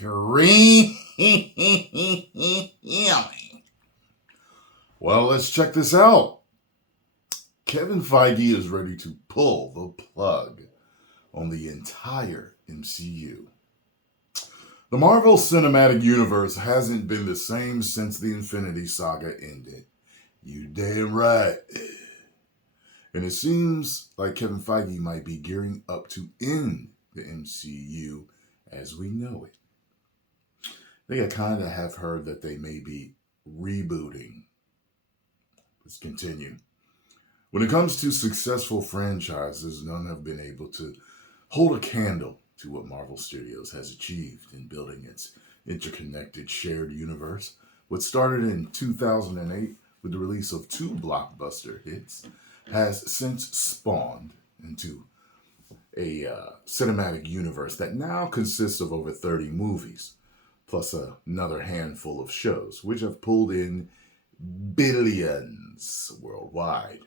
Creamy. Well, let's check this out. Kevin Feige is ready to pull the plug on the entire MCU. The Marvel Cinematic Universe hasn't been the same since the Infinity Saga ended. You damn right. And it seems like Kevin Feige might be gearing up to end the MCU as we know it. I think I kind of have heard that they may be rebooting. Let's continue. When it comes to successful franchises, none have been able to hold a candle to what Marvel Studios has achieved in building its interconnected shared universe. What started in 2008 with the release of 2 blockbuster hits has since spawned into a cinematic universe that now consists of over 30 movies, plus another handful of shows, which have pulled in billions worldwide.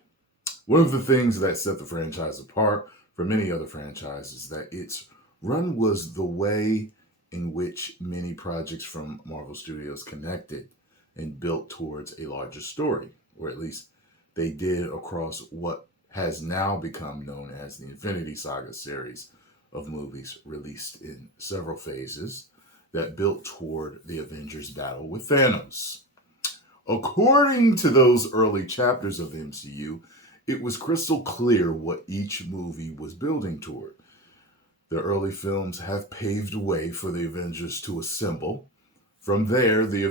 One of the things that set the franchise apart from many other franchises is that its run was the way in which many projects from Marvel Studios connected and built towards a larger story, or at least they did across what has now become known as the Infinity Saga series of movies released in several phases that built toward the Avengers battle with Thanos. According to those early chapters of the MCU, it was crystal clear what each movie was building toward. The early films have paved the way for the Avengers to assemble. From there, the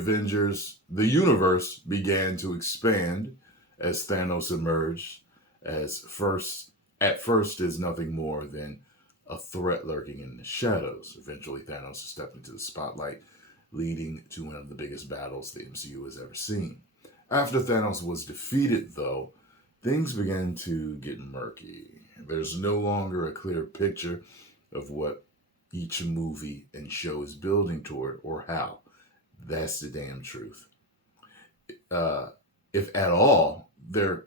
universe began to expand as Thanos emerged at first is nothing more than a threat lurking in the shadows. Eventually, Thanos stepped into the spotlight, leading to one of the biggest battles the MCU has ever seen. After Thanos was defeated, though, things began to get murky. There's no longer a clear picture of what each movie and show is building toward or how. That's the damn truth. If at all, they're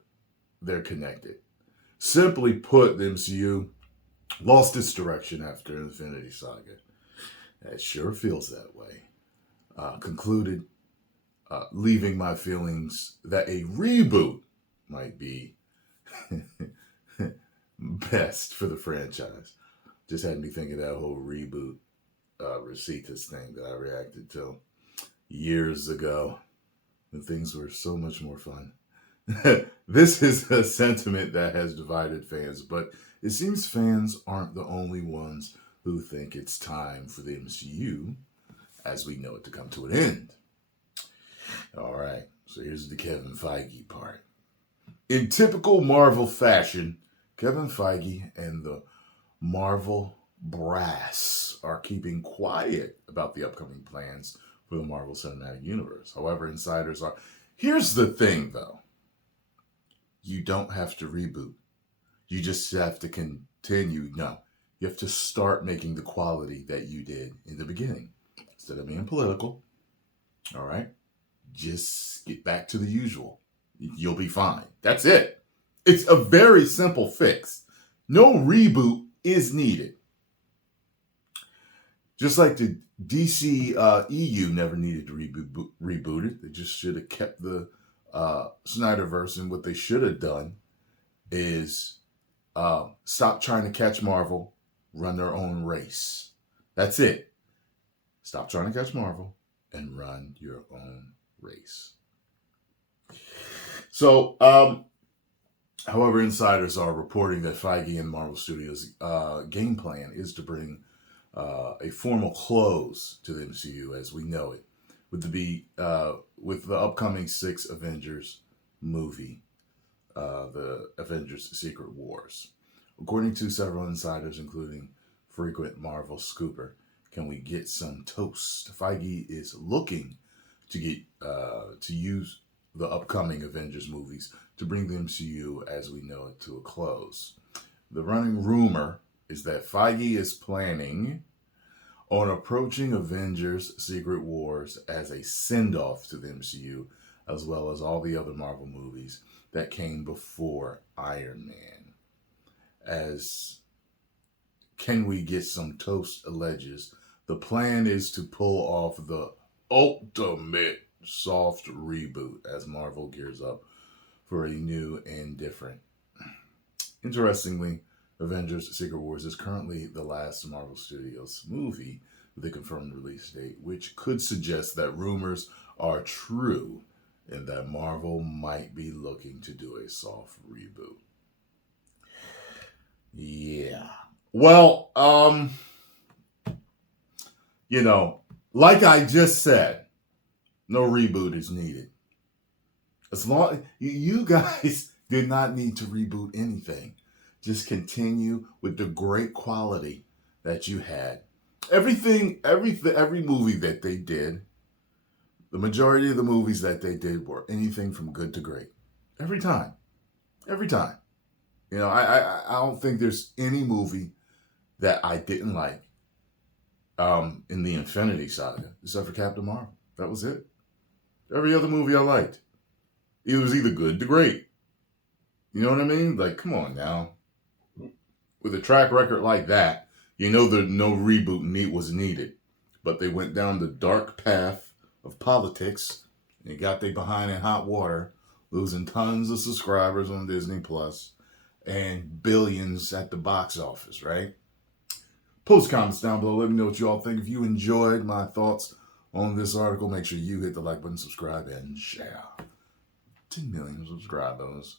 connected. Simply put, the MCU lost its direction after Infinity Saga. It sure feels that way. Concluded, leaving my feelings that a reboot might be best for the franchise. Just had me thinking that whole reboot Recetus thing that I reacted to years ago when things were so much more fun. This is a sentiment that has divided fans, but it seems fans aren't the only ones who think it's time for the MCU as we know it to come to an end. All right, so here's the Kevin Feige part. In typical Marvel fashion, Kevin Feige and the Marvel brass are keeping quiet about the upcoming plans for the Marvel Cinematic Universe. However, insiders are. Here's the thing, though. You don't have to reboot. You just have to continue. No, you have to start making the quality that you did in the beginning. Instead of being political, all right? Just get back to the usual. You'll be fine. That's it. It's a very simple fix. No reboot is needed. Just like the DC EU never needed to reboot it. They just should have kept the Snyderverse, and what they should have done is stop trying to catch Marvel, run their own race. That's it. Stop trying to catch Marvel and run your own race. So, however, insiders are reporting that Feige and Marvel Studios' game plan is to bring a formal close to the MCU as we know it, with the upcoming 6 Avengers movie, the Avengers Secret Wars. According to several insiders, including frequent Marvel scooper, can we get some toast? Feige is looking to get to use the upcoming Avengers movies to bring the MCU as we know it to a close. The running rumor is that Feige is planning on approaching Avengers Secret Wars as a send-off to the MCU, as well as all the other Marvel movies that came before Iron Man. As Can We Get Some Toast alleges, The plan is to pull off the ultimate soft reboot as Marvel gears up for a new and different. Interestingly, Avengers Secret Wars is currently the last Marvel Studios movie with a confirmed release date, which could suggest that rumors are true and that Marvel might be looking to do a soft reboot. Yeah. Well, like I just said, no reboot is needed. As long you guys did not need to reboot anything. Just continue with the great quality that you had. Every movie that they did, the majority of the movies that they did were anything from good to great. Every time. Every time. I don't think there's any movie that I didn't like in the Infinity Saga, except for Captain Marvel. That was it. Every other movie I liked. It was either good to great. You know what I mean? Like, come on now. With a track record like that, that no reboot was needed. But they went down the dark path of politics and got they behind in hot water, losing tons of subscribers on Disney Plus and billions at the box office, right? Post comments down below. Let me know what you all think. If you enjoyed my thoughts on this article, make sure you hit the like button, subscribe, and share. 10 million subscribers.